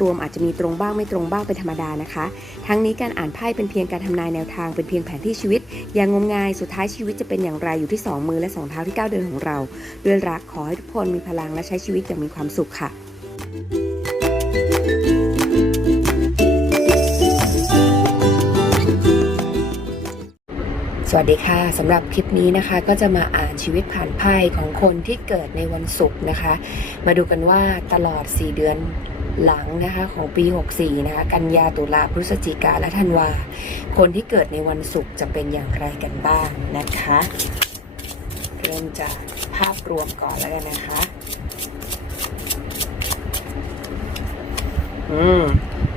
รวมอาจจะมีตรงบ้างไม่ตรงบ้างเป็นธรรมดานะคะ ทั้งนี้การอ่านไพ่เป็นเพียงการทำนายแนวทางเป็นเพียงแผนที่ชีวิต อย่างงมงายสุดท้ายชีวิตจะเป็นอย่างไรอยู่ที่สองมือและสองเท้าที่ก้าวเดินของเรา ด้วยรักขอให้ทุกคนมีพลังและใช้ชีวิตอย่างมีความสุขค่ะสวัสดีค่ะสำหรับคลิปนี้นะคะก็จะมาอ่านชีวิตผ่านไพ่ของคนที่เกิดในวันศุกร์นะคะ มาดูกันว่าตลอด 4 เดือน หลังนะคะของปี 64 นะคะ กันยาตุลาพฤศจิกาและธันวา คนที่เกิดในวันศุกร์จะเป็นอย่างไรกันบ้างนะคะ เริ่มจากภาพรวมก่อนแล้วกันนะคะ อืม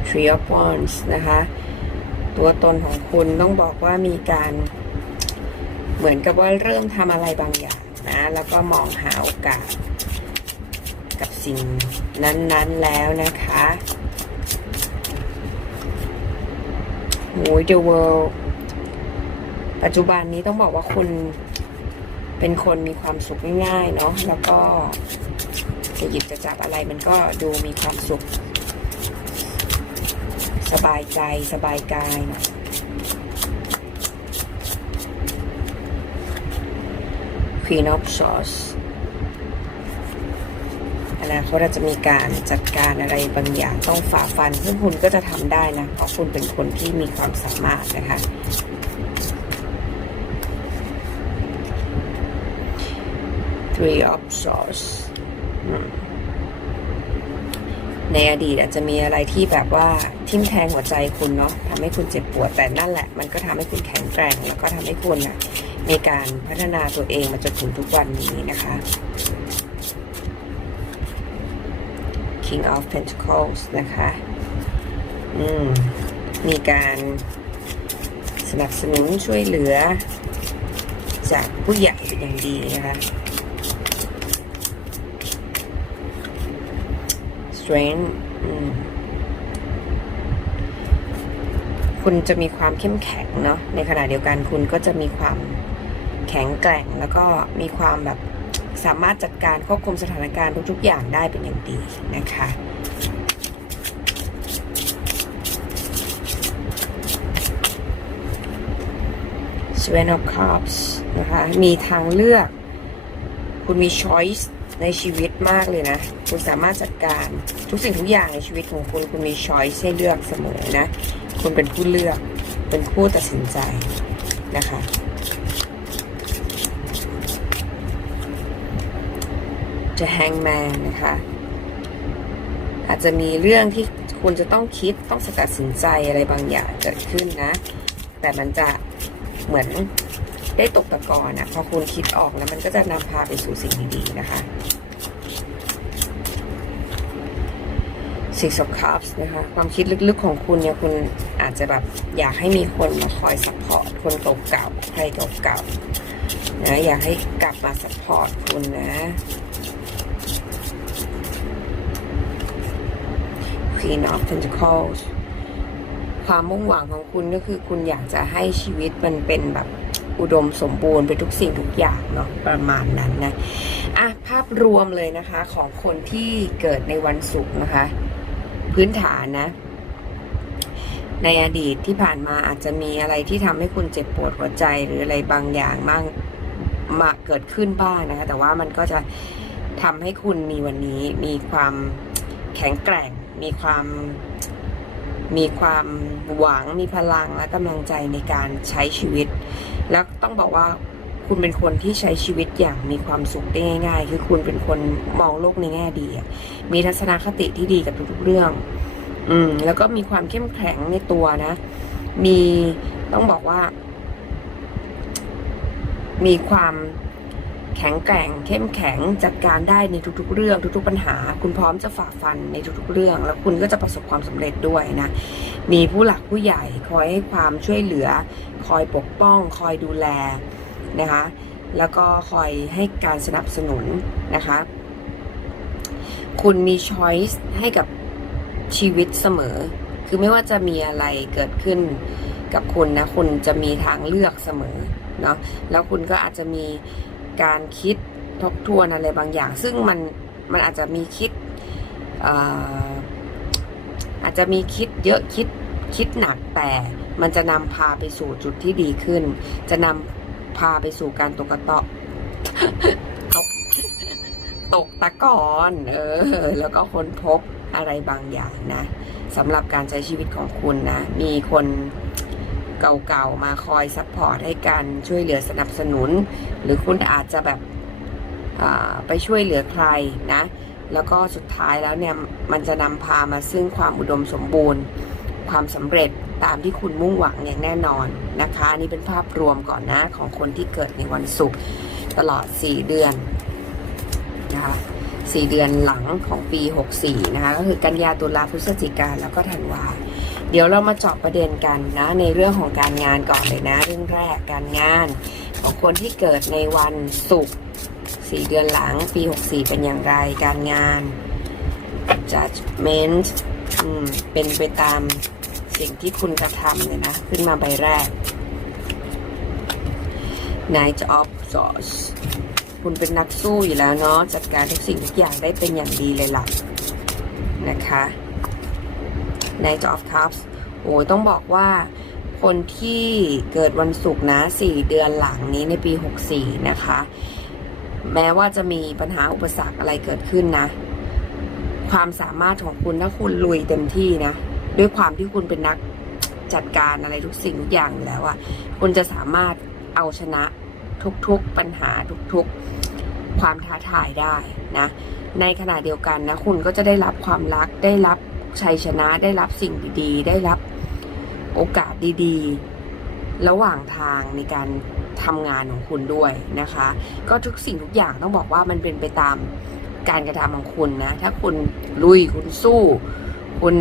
Three of Wands นะคะ ตัวตนของคุณต้องบอกว่ามีการเหมือนกับว่าเริ่มทำอะไรบางอย่างนะ แล้วก็มองหาโอกาส กับสิ่งนั้น ๆแล้วนะคะ โอ้ย The World ปัจจุบันนี้ต้องบอกว่าคุณเป็นคนมีความสุขง่ายๆเนาะ แล้วก็จะหยิบจะจับอะไรมันก็ดูมีความสุข สบายใจสบายกายเนาะ Queen of Swords อ นาคตอาจจะมีการจัดการอะไรบางอย่างต้องฝ่าฟันซึ่งคุณก็จะทำได้นะ เพราะคุณเป็นคนที่มีความสามารถนะคะ Three of Swords ในอดีตอาจจะมีอะไรที่แบบว่าทิ่มแทงหัวใจคุณเนาะทำให้คุณเจ็บปวดแต่นั่นแหละ มันก็ทำให้คุณแข็งแกร่ง แล้วก็ทำให้คุณนะในการพัฒนาตัวเองมาจนถึงทุกวันนี้นะคะ King of Pentacles นะคะ อืม มีการสนับสนุนช่วยเหลือ จากผู้ใหญ่เป็นอย่างดีนะคะ strength คุณจะมีความเข้มแข็งเนาะ ในขณะเดียวกันคุณก็จะมีความแข็งแกร่งแล้วก็มีความแบบ สามารถจัดการควบคุมสถานการณ์ทุกๆอย่างได้เป็นอย่างดีนะคะ Seven of Cups นะคะมีทางเลือก คุณมี choice ในชีวิตมากเลยนะ คุณสามารถจัดการทุกสิ่งทุกอย่างในชีวิตของคุณ คุณมี choice ให้เลือกเสมอนะ คุณเป็นผู้เลือก เป็นผู้ตัดสินใจนะคะ จะแฮงแมนนะคะ อาจจะมีเรื่องที่คุณจะต้องคิดต้องตัดสินใจอะไรบางอย่างเกิดขึ้นนะ แต่มันจะเหมือนได้ตกตะกอนนะพอคุณคิดออกแล้วมันก็จะนำพาไปสู่สิ่งดีๆนะคะ Six of Cups นะคะ ความคิดลึกๆของคุณเนี่ย คุณอาจจะแบบอยากให้มีคนมาคอยซัพพอร์ตคนเก่าๆใครเก่าๆนะ อยากให้กลับมาซัพพอร์ตคุณนะ Queen of Pentacles ความมุ่งหวังของคุณก็คือคุณอยากจะให้ชีวิตมันเป็นแบบอุดมสมบูรณ์ไปทุกสิ่งทุกอย่างเนาะประมาณนั้นนะอะภาพรวมเลยนะคะของคนที่เกิดในวันศุกร์นะคะ พื้นฐานนะ ในอดีตที่ผ่านมาอาจจะมีอะไรที่ทำให้คุณเจ็บปวดหัวใจหรืออะไรบางอย่างมากมาเกิดขึ้นบ้างนะคะ แต่ว่ามันก็จะทำให้คุณมีวันนี้มีความแข็งแกร่ง มีความมีความหวังมีพลังและกำลังใจในการใช้ชีวิต แล้วต้องบอกว่าคุณเป็นคนที่ใช้ชีวิตอย่างมีความสุขได้ง่าย ๆ คือคุณเป็นคนมองโลกในแง่ดี มีทัศนคติที่ดีกับทุกๆเรื่อง อืม แล้วก็มีความเข้มแข็งในตัวนะ มีต้องบอกว่า มีความ แข็งแกร่ง เข้มแข็งจัดการได้ในทุกๆ เรื่องทุกๆ ปัญหา คุณพร้อมจะฝ่าฟันในทุกๆ เรื่อง แล้วคุณก็จะประสบความสำเร็จด้วยนะ มีผู้หลักผู้ใหญ่คอยให้ความช่วยเหลือ คอยปกป้อง คอยดูแลนะคะแล้วก็คอยให้การสนับสนุนนะคะ คุณมีช้อยส์ให้กับชีวิตเสมอ คือไม่ว่าจะมีอะไรเกิดขึ้นกับคุณนะ คุณจะมีทางเลือกเสมอเนาะแล้วคุณก็อาจจะมี การคิดทบทวนอะไรบางอย่าง ซึ่งมันมันอาจจะมีคิดอาจจะมีคิดเยอะคิดคิดหนักแต่มันจะนำพาไปสู่จุดที่ดีขึ้น จะนำพาไปสู่การตกตะตกตกตะกอนเออ แล้วก็ค้นพบอะไรบางอย่างนะสำหรับการใช้ชีวิตของคุณนะ มีคน เก่าๆ มาคอยซัพพอร์ตให้กันช่วยเหลือสนับสนุน หรือคุณอาจจะแบบไปช่วยเหลือใครนะ แล้วก็สุดท้ายแล้วเนี่ยมันจะนำพามาซึ่งความอุดมสมบูรณ์ ความสำเร็จตามที่คุณมุ่งหวังอย่างแน่นอนนะคะอันนี่เป็นภาพรวมก่อนนะของคนที่เกิดในวันศุกร์ตลอด 4 เดือนนะคะ4เดือนหลังของปี 64 นะคะ ก็คือกันยาตุลาพฤศจิกาแล้วก็ธันวา เดี๋ยวเรามาเจาะประเด็นกันนะในเรื่องของการงานก่อนเลยนะ เรื่องแรกการงาน ของคนที่เกิดในวันศุกร์4เดือนหลังปี 64 เป็นอย่างไรการงาน judgment อืมเป็นไปตามสิ่งที่คุณกระทำเลยนะ ขึ้นมาใบแรก Knight of Swords คุณเป็นนักสู้อยู่แล้วเนาะจัดการทุกสิ่งทุกอย่างได้เป็นอย่างดีเลยล่ะนะคะ Knight of Cups โอ้ยต้องบอกว่าคนที่เกิดวันศุกร์นะ 4 เดือนหลังนี้ในปี 64 นะคะ แม้ว่าจะมีปัญหาอุปสรรคอะไรเกิดขึ้นนะ ความสามารถของคุณถ้าคุณลุยเต็มที่นะ ด้วยความที่คุณเป็นนักจัดการอะไรทุกสิ่งทุกอย่างแล้วอะคุณจะสามารถเอาชนะทุกๆปัญหาทุกๆความท้าทายได้นะ ในขณะเดียวกันนะ คุณก็จะได้รับความรักได้รับ ชัยชนะได้รับสิ่งดีๆ ได้รับโอกาสดีๆ ระหว่างทางในการทำงานของคุณด้วยนะคะ ก็ทุกสิ่งทุกอย่างต้องบอกว่ามันเป็นไปตามการกระทำของคุณนะ ถ้าคุณลุยคุณสู้ คุณ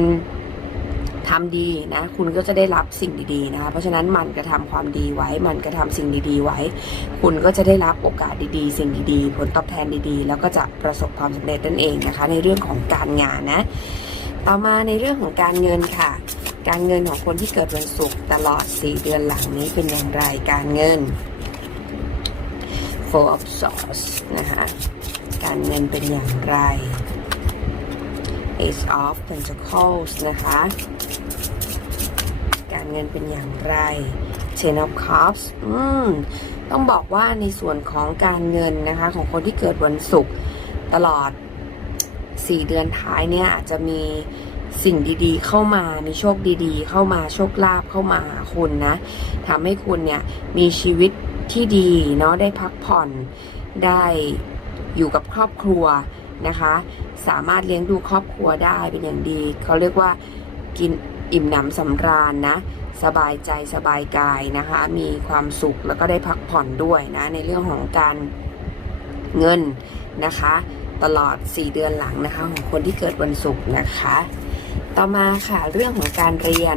ทำดีนะ คุณก็จะได้รับสิ่งดีๆนะคะ เพราะฉะนั้นหมันกระทำความดีไว้หมันกระทำสิ่งดีๆไว้ คุณก็จะได้รับโอกาสดีๆ สิ่งดีๆ ผลตอบแทนดีๆ แล้วก็จะประสบความสำเร็จนั่นเองนะคะ ในเรื่องของการงานนะ ต่อมาในเรื่องของการเงินค่ะ การเงินของคนที่เกิดวันศุกร์ตลอด 4 เดือนหลังนี้เป็นอย่างไรการเงิน Four of Swords นะคะการเงินเป็นอย่างไร Ace of Pentacles นะคะ การเงินเป็นอย่างไร Ten of Cups อืม ต้องบอกว่าในส่วนของการเงินนะคะ ของคนที่เกิดวันศุกร์ตลอด 4 เดือนท้ายเนี่ยอาจจะมีสิ่งดีๆ เข้ามา มีโชคดีๆ เข้ามา โชคลาภเข้ามาหาคุณนะทำให้คุณเนี่ยมีชีวิตที่ดีเนาะ ได้พักผ่อน ได้อยู่กับครอบครัวนะคะ สามารถเลี้ยงดูครอบครัวได้เป็นอย่างดี เขาเรียกว่ากินอิ่มหนำสำราญนะ สบายใจสบายกายนะคะ มีความสุขแล้วก็ได้พักผ่อนด้วยนะ ในเรื่องของการเงินนะคะ ตลอด 4 เดือนหลังนะคะ ของคนที่เกิดวันศุกร์นะคะ ต่อมาค่ะเรื่องของการเรียน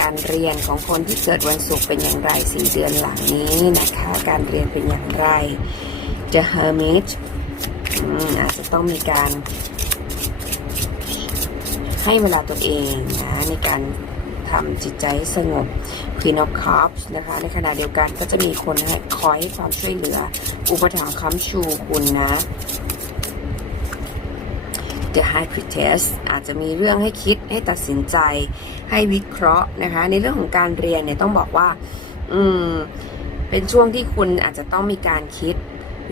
การเรียนของคนที่เกิดวันศุกร์เป็นอย่างไร 4 เดือนหลังนี้นะคะ การเรียนเป็นอย่างไร The Hermit อืมอาจจะต้องมีการให้เวลาตัวเองนะในการทำจิตใจให้สงบ Queen of Cups นะคะ ในขณะเดียวกันก็จะมีคนคอยให้ความช่วยเหลือ อุปถัมภ์ค้ำชูคุณนะ The High Priestess อาจจะมีเรื่องให้คิดให้ตัดสินใจให้วิเคราะห์นะคะ ในเรื่องของการเรียนเนี่ยต้องบอกว่า อืม เป็นช่วงที่คุณอาจจะต้องมีการคิด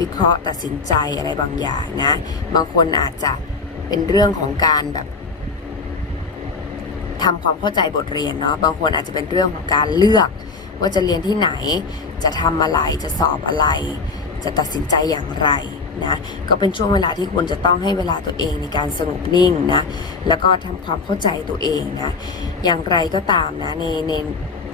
วิเคราะห์ตัดสินใจอะไรบางอย่างนะ บางคนอาจจะเป็นเรื่องของการแบบทำความเข้าใจบทเรียนเนาะ บางคนอาจจะเป็นเรื่องของการเลือก ว่าจะเรียนที่ไหน จะทำอะไร จะสอบอะไร จะตัดสินใจอย่างไร นะก็เป็นช่วงเวลาที่คุณจะต้องให้เวลาตัวเองในการสงบนิ่งนะแล้วก็ทำความเข้าใจตัวเองนะอย่างไรก็ตามนะในใน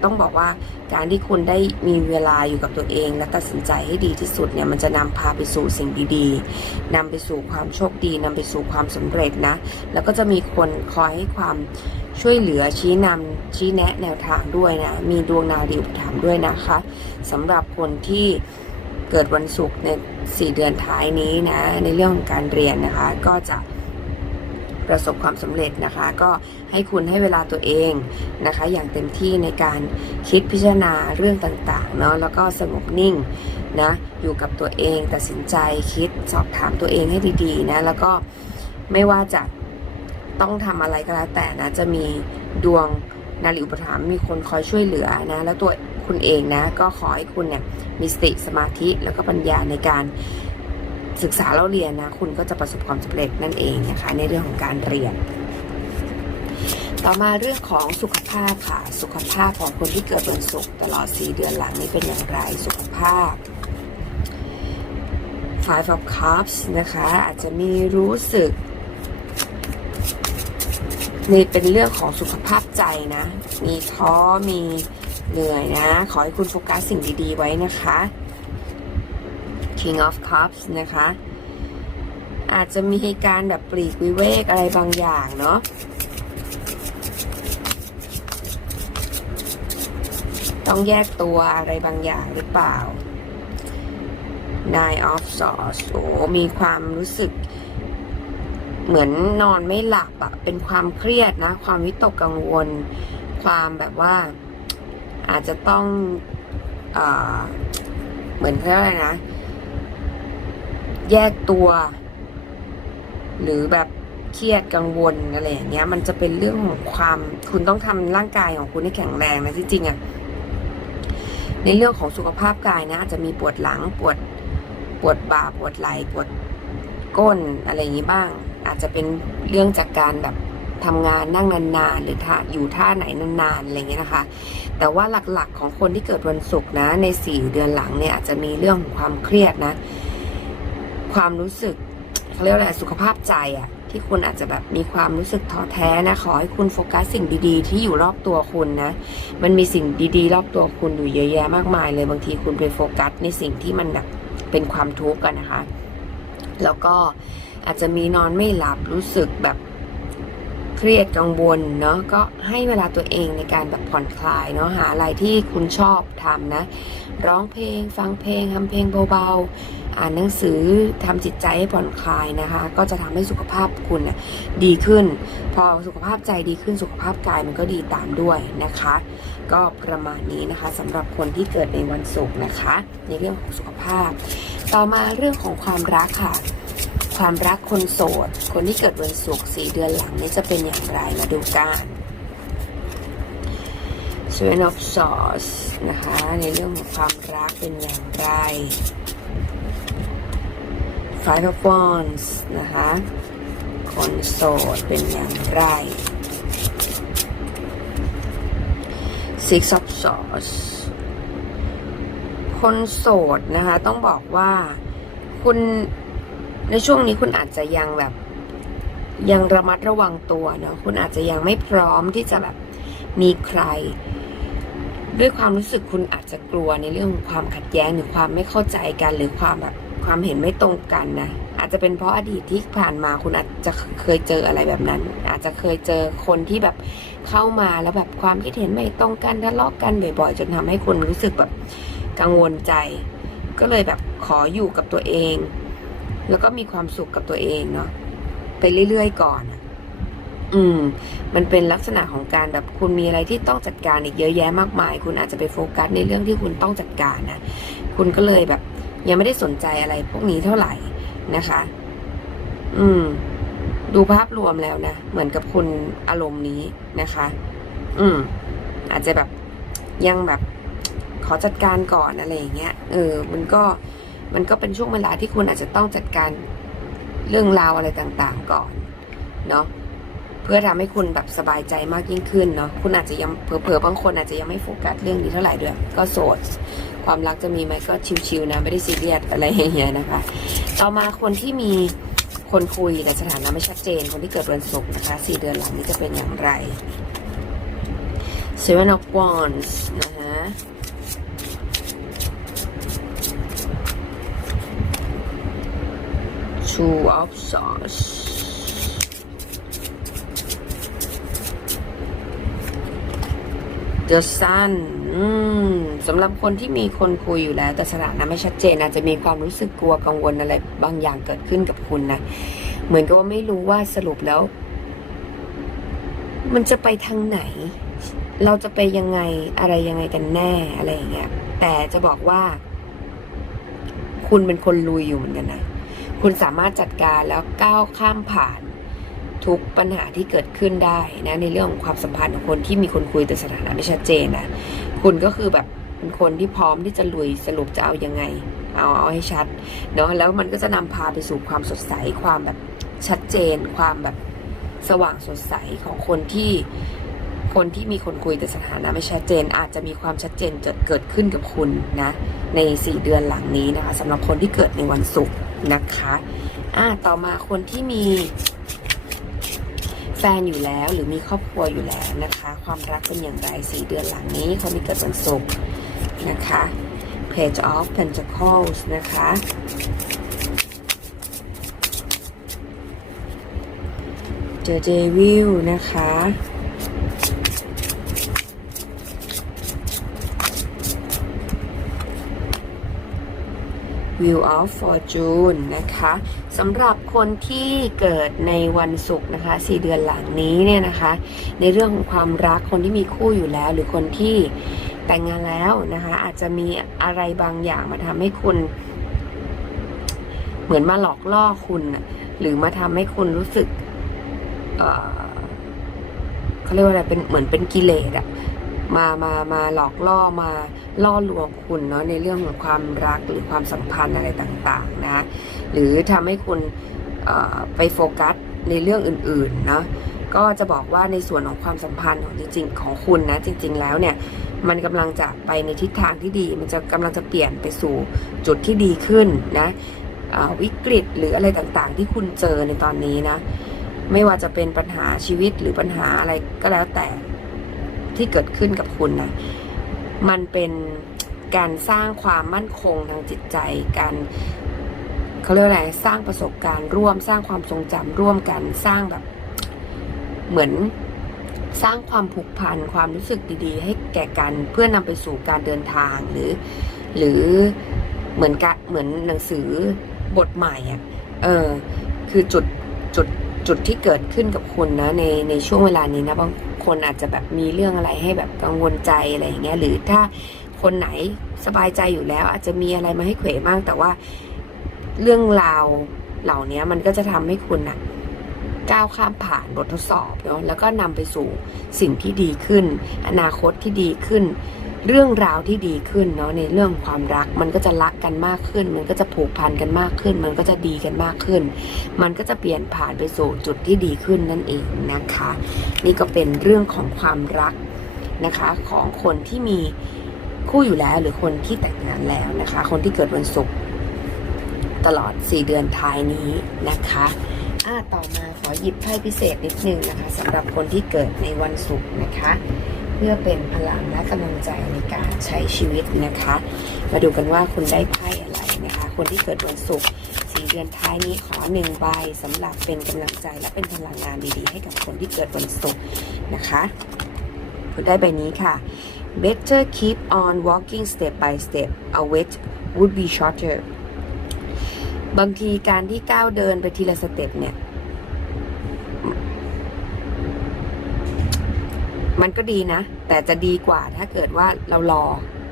ต้องบอกว่าการที่คุณได้มีเวลาอยู่กับตัวเอง และตัดสินใจให้ดีที่สุดเนี่ยมันจะนำพาไปสู่สิ่งดีๆนำไปสู่ความโชคดีนำไปสู่ความสำเร็จนะแล้วก็จะมีคนคอยให้ความช่วยเหลือชี้นำชี้แนะแนวทางด้วยนะมีดวงนารีอุปถัมภ์ด้วยนะคะสำหรับคนที่ เกิดวันศุกร์ในสี่เดือนท้ายนี้นะ ในเรื่องของการเรียนนะคะ ก็จะประสบความสำเร็จนะคะ ก็ให้คุณให้เวลาตัวเองนะคะ อย่างเต็มที่ในการคิดพิจารณาเรื่องต่างๆเนาะแล้วก็สงบนิ่งนะอยู่กับตัวเองตัดสินใจคิดสอบถามตัวเองให้ดีๆนะแล้วก็ไม่ว่าจะต้องทำอะไรก็แล้วแต่นะจะมีดวงนาฬิอุปถัมภ์มีคนคอยช่วยเหลือนะแล้วตัว คุณเองนะ ก็ขอให้คุณเนี่ยมีสติสมาธิแล้วก็ปัญญาในการศึกษาเล่าเรียนนะ คุณก็จะประสบความสำเร็จนั่นเองนะคะ ในเรื่องของการเรียน ต่อมาเรื่องของสุขภาพค่ะ สุขภาพของคนที่เกิดวันศุกร์ตลอด 4 เดือนหลังนี้เป็นอย่างไรสุขภาพ Five of Cups นะคะ อาจจะมีรู้สึกในเป็นเรื่องของสุขภาพใจนะ มีท้อมี เหนื่อยนะ ขอให้คุณโฟกัสสิ่งดีๆไว้นะคะ King of Cups นะคะ อาจจะมีการแบบปลีกวิเวกอะไรบางอย่างเนาะต้องแยกตัวอะไรบางอย่างหรือเปล่า Nine of Swords โอ้มีความรู้สึก เหมือนนอนไม่หลับอะเป็นความเครียดนะ ความวิตกกังวล ความแบบว่า อาจจะต้องเอเหมือนเขาเรียกอะไรนะ แยกตัว หรือแบบเครียดกังวลอะไรอย่างเงี้ย มันจะเป็นเรื่องของความคุณต้องทำร่างกายของคุณให้แข็งแรงนะที่จริงอะในเรื่องของสุขภาพกายนะอาจจะมีปวดหลังปวดปวดบ่าปวดไหล่ปวดก้นอะไรอย่างนี้บ้าง อาจจะเป็นเรื่องจากการแบบ ทำงานนั่งนานๆ หรือท่าอยู่ท่าไหนนานๆอะไรเงี้ยนะคะ แต่ว่าหลักๆของคนที่เกิดวันศุกร์นะ ในสี่เดือนหลังเนี่ยอาจจะมีเรื่องของความเครียดนะ ความรู้สึกเขาเรียกอะไรสุขภาพใจอะที่คุณอาจจะแบบมีความรู้สึกท้อแท้นะขอให้คุณโฟกัสสิ่งดีๆ ที่อยู่รอบตัวคุณนะ มันมีสิ่งดีๆ รอบตัวคุณอยู่เยอะแยะมากมาย เลยบางทีคุณไปโฟกัสในสิ่งที่มันแบบเป็นความทุกข์กันนะคะ แล้วก็อาจจะมีนอนไม่หลับรู้สึกแบบ เครียดกังวลเนาะก็ให้เวลาตัวเองในการแบบผ่อนคลายเนาะหาอะไรที่คุณชอบทำนะ ร้องเพลง ฟังเพลงทำเพลงเบาๆ อ่านหนังสือทำจิตใจให้ผ่อนคลายนะคะ ก็จะทำให้สุขภาพคุณนี่ยดีขึ้น พอสุขภาพใจดีขึ้นสุขภาพกายมันก็ดีตามด้วยนะคะ ก็ประมาณนี้นะคะสำหรับคนที่เกิดในวันศุกร์นะคะ ในเรื่องของสุขภาพ ต่อมาเรื่องของความรักค่ะ ความรักคนโสด คนที่เกิดวันศุกร์สี่เดือนหลังนี้จะเป็นอย่างไรมาดูกัน Seven of Swords นะคะ ในเรื่องของความรักเป็นอย่างไร Five of Wands นะคะ คนโสดเป็นอย่างไร Six of Swords คนโสดนะคะ ต้องบอกว่าคุณ ในช่วงนี้คุณอาจจะยังแบบ ยังระมัดระวังตัวเนาะคุณอาจจะยังไม่พร้อมที่จะแบบมีใคร ด้วยความรู้สึกคุณอาจจะกลัวในเรื่องของความขัดแย้งหรือความไม่เข้าใจกัน หรือความแบบความเห็นไม่ตรงกันนะอาจจะเป็นเพราะอดีตที่ผ่านมาคุณอาจจะเคยเจออะไรแบบนั้น อาจจะเคยเจอคนที่แบบเข้ามาแล้วแบบความคิดเห็นไม่ตรงกันทะเลาะกันบ่อยๆ จนทำให้คุณรู้สึกแบบกังวลใจ ก็เลยแบบขออยู่กับตัวเอง แล้วก็มีความสุขกับตัวเองเนาะไปเรื่อยๆก่อนอืม มันเป็นลักษณะของการแบบคุณมีอะไรที่ต้องจัดการอีกเยอะแยะมากมาย คุณอาจจะไปโฟกัสในเรื่องที่คุณต้องจัดการนะคุณก็เลยแบบ ยังไม่ได้สนใจอะไรพวกนี้เท่าไหร่นะคะ อืม ดูภาพรวมแล้วนะเหมือนกับคุณอารมณ์นี้นะคะ อืม อาจจะแบบยังแบบขอจัดการก่อนอะไรอย่างเงี้ยเออ มันก็ มันก็เป็นช่วงเวลาที่คุณอาจจะต้องจัดการเรื่องราวอะไรต่างๆก่อนเนาะเพื่อทำให้คุณแบบสบายใจมากยิ่งขึ้นเนาะคุณอาจจะยังเผลอๆบางคนอาจจะยังไม่โฟกัสเรื่องนี้เท่าไหร่ด้วยก็โสด ความรักจะมีไหมก็ชิวๆนะไม่ได้ซีเรียสอะไรอย่างเงี้ยนะคะ ต่อมาคนที่มีคนคุยแต่สถานะไม่ชัดเจน คนที่เกิดวันศุกร์นะคะสี่เดือนหลังนี้จะเป็นอย่างไร Seven of Wands นะคะ Two of Swords The Sun อืมสำหรับคนที่มีคนคุยอยู่แล้ว แต่สถานะไม่ชัดเจนอาจจะมีความรู้สึกกลัวกังวลอะไร บางอย่างเกิดขึ้นกับคุณนะ เหมือนกับว่าไม่รู้ว่าสรุปแล้ว มันจะไปทางไหน เราจะไปยังไงอะไรยังไงกันแน่อะไรอย่างเงี้ยแต่จะบอกว่า คุณเป็นคนลุยอยู่เหมือนกันนะ คุณสามารถจัดการแล้วก้าวข้ามผ่านทุกปัญหาที่เกิดขึ้นได้นะในเรื่องของความสัมพันธ์ของคนที่มีคนคุยแต่สถานะไม่ชัดเจนนะคุณก็คือแบบเป็นคนที่พร้อมที่จะลุยสรุปจะเอายังไง เอาเอาให้ชัดเนาะแล้วมันก็จะนำพาไปสู่ความสดใสความแบบชัดเจน ความแบบสว่างสดใสของคนที่คนที่มีคนคุยแต่สถานะไม่ชัดเจน อาจจะมีความชัดเจนจะเกิดขึ้นกับคุณนะใน 4 เดือนหลังนี้นะคะสำหรับคนที่เกิดในวันศุกร์ นะคะอ่าต่อมาคนที่มีแฟนอยู่แล้วหรือมีครอบครัวอยู่แล้วนะคะ ความรักเป็นอย่างไร4เดือนหลังนี้คนที่เกิดวันศุกร์นะคะ Page of Pentacles นะคะเจอเจวิลนะคะ Wheel of Fortune นะคะสำหรับคนที่เกิดในวันศุกร์นะคะ4เดือนหลังนี้เนี่ยนะคะ ในเรื่องของความรักคนที่มีคู่อยู่แล้ว หรือคนที่แต่งงานแล้วนะคะ อาจจะมีอะไรบางอย่างมาทำให้คุณ เหมือนมาหลอกล่อคุณ หรือมาทำให้คุณรู้สึก เออเขาเรียกว่าอะไรเป็นเหมือนเป็นกิเลสอะ มามามาหลอกล่อมาล่อลวงคุณเนาะในเรื่องของความรักหรือความสัมพันธ์อะไรต่างๆนะหรือทำให้คุณไปโฟกัสในเรื่องอื่นๆเนาะก็จะบอกว่าในส่วนของความสัมพันธ์ของจริงๆ ของคุณนะจริง ๆ แล้วเนี่ยมันกำลังจะไปในทิศทางที่ดี มันจะกำลังจะเปลี่ยนไปสู่จุดที่ดีขึ้นนะวิกฤตหรืออะไรต่างๆ ที่คุณเจอในตอนนี้นะ ไม่ว่าจะเป็นปัญหาชีวิตหรือปัญหาอะไรก็แล้วแต่ ที่เกิดขึ้นกับคุณนะมันเป็นการสร้างความมั่นคงทางจิตใจการเขาเรียกว่าอะไรสร้างประสบการณ์ร่วม สร้างความทรงจำร่วมกันสร้างแบบ เหมือนสร้างความผูกพันความรู้สึกดีๆ ให้แก่กันเพื่อนำไปสู่การเดินทางหรือ หรือเหมือนกะเหมือนหนังสือบทใหม่อะเออ คือจุดจุดจุดที่เกิดขึ้นกับคุณนะในในช่วงเวลานี้นะบาง คนอาจจะแบบมีเรื่องอะไรให้แบบกังวลใจอะไรอย่างเงี้ยหรือถ้าคนไหนสบายใจอยู่แล้ว อาจจะมีอะไรมาให้เขวบ้างแต่ว่าเรื่องราวเหล่านี้มันก็จะทำให้คุณน่ะก้าวข้ามผ่านบททดสอบเนาะแล้วก็นำไปสู่สิ่งที่ดีขึ้น อนาคตที่ดีขึ้น เรื่องราวที่ดีขึ้นเนาะในเรื่องความรัก มันก็จะรักกันมากขึ้น มันก็จะผูกพันกันมากขึ้น มันก็จะดีกันมากขึ้น มันก็จะเปลี่ยนผ่านไปสู่จุดที่ดีขึ้นนั่นเองนะคะ นี่ก็เป็นเรื่องของความรักนะคะของคนที่มีคู่อยู่แล้วหรือคนที่แต่งงานแล้วนะคะ คนที่เกิดวันศุกร์ตลอด 4 เดือนท้ายนี้นะคะอ่าต่อมาขอหยิบไพ่พิเศษนิดนึงนะคะสำหรับคนที่เกิดในวันศุกร์นะคะ เพื่อเป็นพลังและกำลังใจในการใช้ชีวิตนะคะ มาดูกันว่าคุณได้ไพ่อะไรนะคะ คนที่เกิดวันศุกร์สี่เดือนท้ายนี้ขอหนึ่งใบสำหรับเป็นกำลังใจและเป็นพลังงานดีๆ ให้กับคนที่เกิดวันศุกร์นะคะคุณได้ใบนี้ค่ะ better keep on walking step by step a wait would be shorter บางทีการที่ก้าวเดินไปทีละสเต็ปเนี่ย มันก็ดีนะ แต่จะดีกว่าถ้าเกิดว่าเรารอ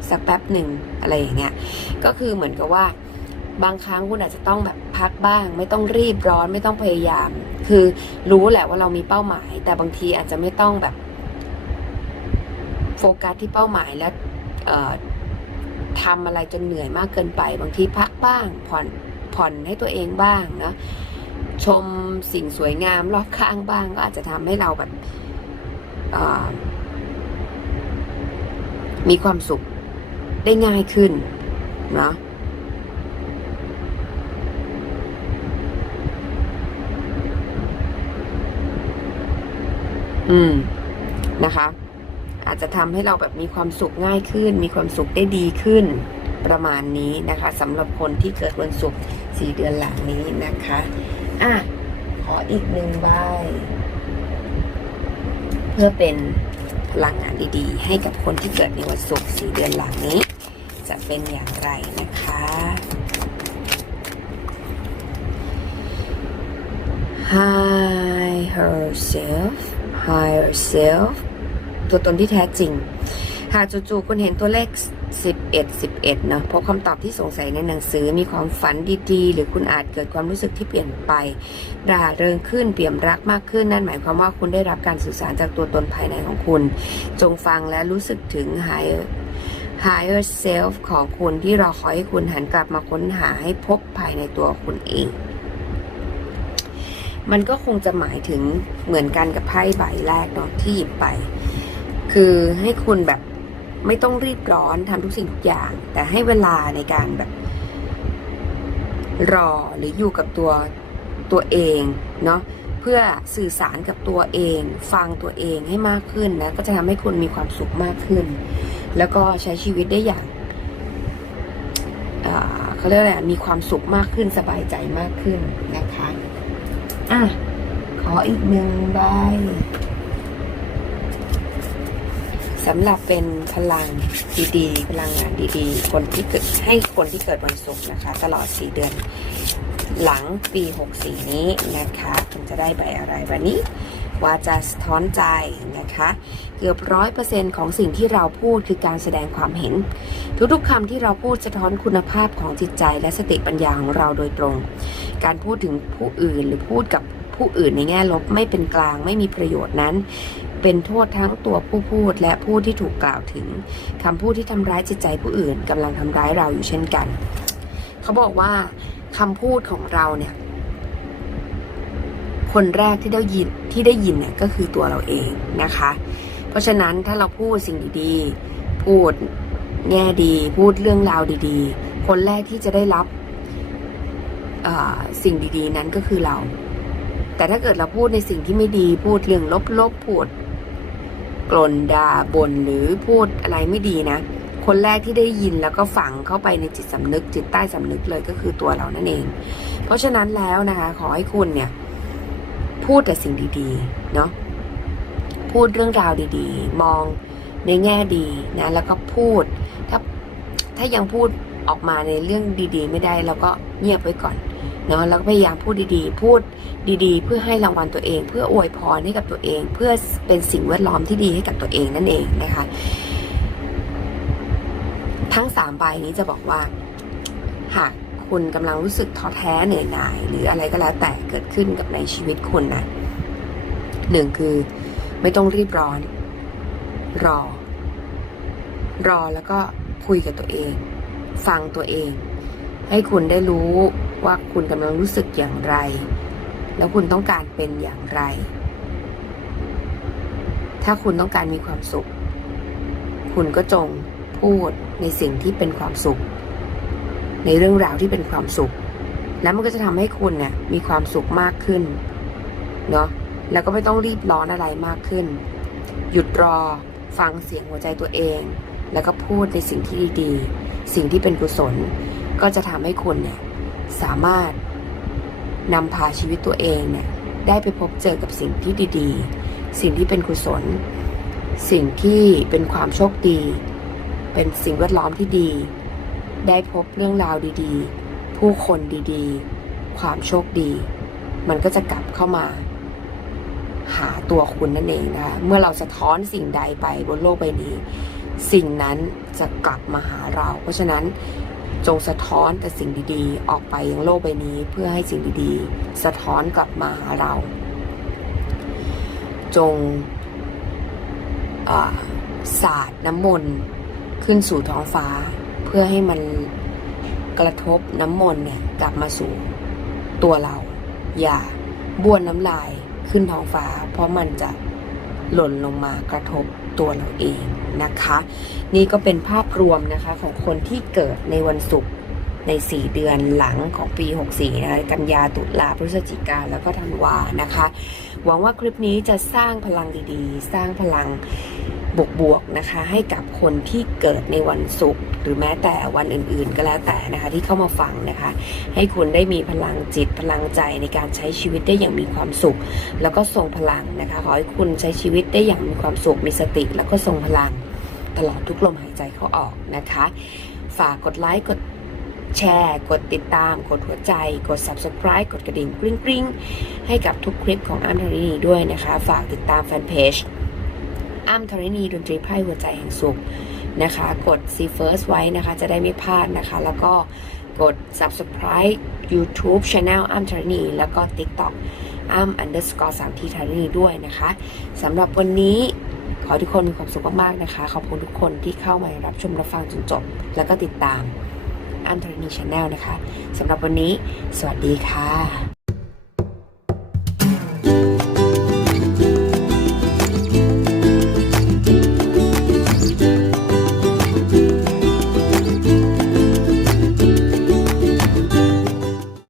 สักแป๊บหนึ่งอะไรอย่างเงี้ย ก็คือเหมือนกับว่า บางครั้งคุณอาจจะต้องแบบพักบ้าง ไม่ต้องรีบร้อนไม่ต้องพยายาม คือรู้แหละว่าเรามีเป้าหมาย แต่บางทีอาจจะไม่ต้องแบบ โฟกัสที่เป้าหมายแล้วทำอะไรจนเหนื่อยมากเกินไป บางทีพักบ้างผ่อนผ่อนให้ตัวเองบ้างนะชมสิ่งสวยงามรอบข้างบ้างก็อาจจะทำให้เราแบบ มีความสุขได้ง่ายขึ้นนะอืมนะคะ อาจจะทำให้เราแบบมีความสุขง่ายขึ้น มีความสุขได้ดีขึ้นประมาณนี้นะคะสำหรับคนที่เกิดวันศุกร์สี่เดือนหลังนี้นะคะ อะ ขออีกหนึ่งใบ เพื่อเป็นพลังงานดีๆ ให้กับคนที่เกิดในวันศุกร์สี่เดือนหลังนี้ จะเป็นอย่างไรนะคะ Hi herself Hi herself ตัวตนที่แท้จริง หากจู่ๆคุณเห็นตัวเลข 11 11เนอะพบคำตอบที่สงสัยในหนังสือมีความฝันดีๆ หรือคุณอาจเกิดความรู้สึกที่เปลี่ยนไปร่าเริงขึ้นเปี่ยมรักมากขึ้น นั่นหมายความว่าคุณได้รับการสื่อสารจากตัวตนภายในของคุณ จงฟังและรู้สึกถึง higher higher self ของคุณที่รอคอยให้คุณหันกลับมาค้นหาให้พบภายในตัวคุณเอง มันก็คงจะหมายถึงเหมือนกันกับไพ่ใบแรกเนาะที่หยิบไป คือให้คุณแบบ ไม่ต้องรีบร้อนทำทุกสิ่งทุกอย่าง แต่ให้เวลาในการแบบ รอหรืออยู่กับตัวตัวเองเนาะเพื่อสื่อสารกับตัวเอง ฟังตัวเองให้มากขึ้นนะก็จะทำให้คุณมีความสุขมากขึ้น แล้วก็ใช้ชีวิตได้อย่างเขาเรียกอะไรมีความสุขมากขึ้นสบายใจมากขึ้นนะคะอะขออีกหนึ่งใบ สำหรับเป็นพลังดีๆ พลังงานดีๆ คนที่เกิดให้คนที่เกิดวันศุกร์นะคะ ตลอด 4 เดือน หลังปี 64 นี้นะคะคุณจะได้ใบอะไรวันนี้ว่าจะสะท้อนใจนะคะ เกือบร้อยเปอร์เซ็นต์ของสิ่งที่เราพูดคือการแสดงความเห็น ทุกๆคำที่เราพูดสะท้อนคุณภาพของจิตใจและสติปัญญาของเราโดยตรง การพูดถึงผู้อื่นหรือพูดกับผู้อื่นในแง่ลบไม่เป็นกลางไม่มีประโยชน์นั้น เป็นโทษทั้งตัวผู้พูดและผู้ที่ถูกกล่าวถึงคำพูดที่ทำร้ายจิตใจผู้อื่นกำลังทำร้ายเราอยู่เช่นกัน เขาบอกว่าคำพูดของเราเนี่ย คนแรกที่ได้ยินที่ได้ยินเนี่ยก็คือตัวเราเองนะคะ เพราะฉะนั้นถ้าเราพูดสิ่งดีๆ พูดแง่ดี พูดเรื่องราวดีๆ คนแรกที่จะได้รับสิ่งดีๆ นั้นก็คือเรา แต่ถ้าเกิดเราพูดในสิ่งที่ไม่ดี พูดเรื่องลบๆ พูด กลนด่าบ่นหรือพูดอะไรไม่ดีนะ คนแรกที่ได้ยินแล้วก็ฝังเข้าไปในจิตสำนึกจิตใต้สำนึกเลยก็คือตัวเรานั่นเอง เพราะฉะนั้นแล้วนะคะ ขอให้คุณเนี่ย พูดแต่สิ่งดีๆ เนาะพูดเรื่องราวดีๆ มองในแง่ดีนะ แล้วก็พูด ถ้าถ้ายังพูดออกมาในเรื่องดี ๆ ไม่ได้เราก็เงียบไว้ก่อน เนาะแล้วก็พยายามพูดดีๆ พูดดีๆ เพื่อให้รางวัลตัวเอง เพื่ออวยพรให้กับตัวเอง เพื่อเป็นสิ่งแวดล้อมที่ดีให้กับตัวเองนั่นเองนะคะ ทั้งสามใบนี้จะบอกว่า หากคุณกำลังรู้สึกท้อแท้เหนื่อยหน่าย หรืออะไรก็แล้วแต่เกิดขึ้นกับในชีวิตคุณนะหนึ่งคือไม่ต้องรีบร้อน รอ รอแล้วก็คุยกับตัวเอง ฟังตัวเอง ให้คุณได้รู้ ว่าคุณกำลังรู้สึกอย่างไร แล้วคุณต้องการเป็นอย่างไร ถ้าคุณต้องการมีความสุข คุณก็จงพูดในสิ่งที่เป็นความสุข ในเรื่องราวที่เป็นความสุข แล้วมันก็จะทำให้คุณเนี่ยมีความสุขมากขึ้นเนาะแล้วก็ไม่ต้องรีบร้อนอะไรมากขึ้น หยุดรอฟังเสียงหัวใจตัวเอง แล้วก็พูดในสิ่งที่ดีๆ สิ่งที่เป็นกุศล ก็จะทำให้คุณเนี่ย สามารถนำพาชีวิตตัวเองเนี่ยได้ไปพบเจอกับสิ่งที่ดีๆ สิ่งที่เป็นกุศล สิ่งที่เป็นความโชคดี เป็นสิ่งแวดล้อมที่ดี ได้พบเรื่องราวดีๆ ผู้คนดีๆ ความโชคดี มันก็จะกลับเข้ามา หาตัวคุณนั่นเองนะคะเมื่อเราสะท้อนสิ่งใดไปบนโลกใบนี้ สิ่งนั้นจะกลับมาหาเรา เพราะฉะนั้น จงสะท้อนแต่สิ่งดีๆ ออกไปยังโลกใบนี้เพื่อให้สิ่งดีๆ สะท้อนกลับมาหาเรา จงอ่าสาดน้ำมนต์ขึ้นสู่ท้องฟ้า เพื่อให้มันกระทบน้ำมนต์เนี่ยกลับมาสู่ตัวเรา อย่าบ้วนน้ำลายขึ้นท้องฟ้า เพราะมันจะหล่นลงมากระทบ ตัวเราเองนะคะ นี่ก็เป็นภาพรวมนะคะของคนที่เกิดในวันศุกร์ใน 4 เดือนหลังของปี 64 นะคะ กันยาตุลาพฤศจิกาแล้วก็ธันวานะคะ หวังว่าคลิปนี้จะสร้างพลังดีๆ สร้างพลัง บวกๆนะคะ ให้กับคนที่เกิดในวันศุกร์หรือแม้แต่วันอื่นๆ ก็แล้วแต่นะคะ ที่เข้ามาฟังนะคะ ให้คุณได้มีพลังจิตพลังใจในการใช้ชีวิตได้อย่างมีความสุข แล้วก็ทรงพลังนะคะขอให้คุณใช้ชีวิตได้อย่างมีความสุขมีสติ แล้วก็ทรงพลังตลอดทุกลมหายใจเข้าออกนะคะ ฝากกดไลค์กดแชร์ กดติดตาม กดหัวใจ กด subscribe กดกระดิ่งกริ๊งกริ๊งให้กับทุกคลิปของอันทารินีด้วยนะคะ ฝากติดตามแฟนเพจ อ้ำธรณีดนตรีไพร่หัวใจแห่งสุขนะคะ กด see first ไว้นะคะ จะได้ไม่พลาดนะคะ แล้วก็กด subscribe YouTube Channel อ้ำธรณี แล้วก็ TikTok อ้ำ underscore สามทีธรณีด้วยนะคะสำหรับวันนี้ขอทุกคนมีความสุขมากๆนะคะ ขอบคุณทุกคนที่เข้ามารับชมรับฟังจนจบ แล้วก็ติดตามอ้ำธรณีชาแนลนะคะสำหรับวันนี้ สวัสดีค่ะ